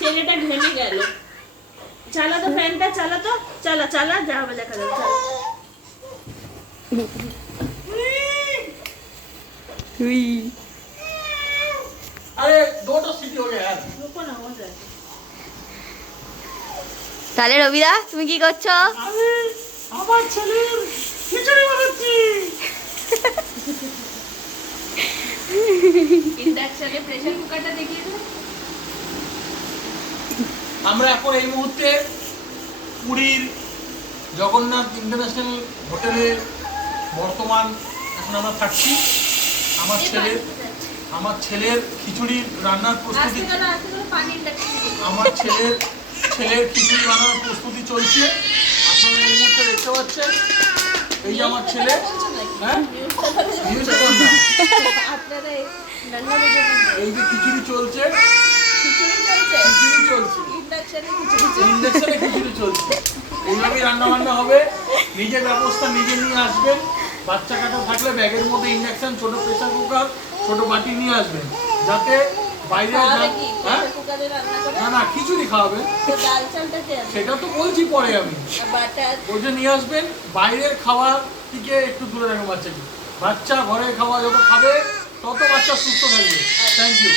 ছেলেটা ঘেমে গেল। চালা তো ফ্যানটা, চালা তো, চালা চালা, যা হবে দেখা যাবে। अरे 2 सीटी हो गया यार। रुको ना, हो जाए। তাহলে রবিদা তুমি কি করছো? আমি আমার ছেলের খিচুড়ি বানাচ্ছি। ইন্ডাকশনে প্রেসার কুকারটা দেখিয়ে দাও। আমরা এখন এই মুহূর্তে পুরীর জগন্নাথ ইন্টারন্যাশনাল হোটেলে বর্তমান এখন আমরা থাকছি। আমার ছেলের খিচুড়ির রান্নার প্রস্তুতি, আমার ছেলের খিচুড়ি বানানোর প্রস্তুতি চলছে। আপনারা এই মুহূর্তে দেখতে পাচ্ছেন, এই যে আমার ছেলে। হ্যাঁ, এই যে খিচুড়ি চলছে, ইন্ডাকশনে খিচুড়ি চলছে। এইভাবেই রান্না বান্না হবে। নিজের ব্যবস্থা নিজে নিয়ে আসবেন। বাচ্চা কাটা থাকলে ব্যাগের মধ্যে ইন্ডাকশন, ছোট প্রেসার কুকার, ছোট বাটি নিয়ে আসবেন, যাতে বাইরে না না খিচুড়ি খাওয়াবেন। সেটা তো বলছি পরে, আমি ওই যে নিয়ে আসবেন। বাইরের খাওয়া থেকে একটু দূরে রাখবেন বাচ্চাকে। বাচ্চা ঘরে খাওয়া যত খাবে তত বাচ্চা সুস্থ থাকবে। Thank you.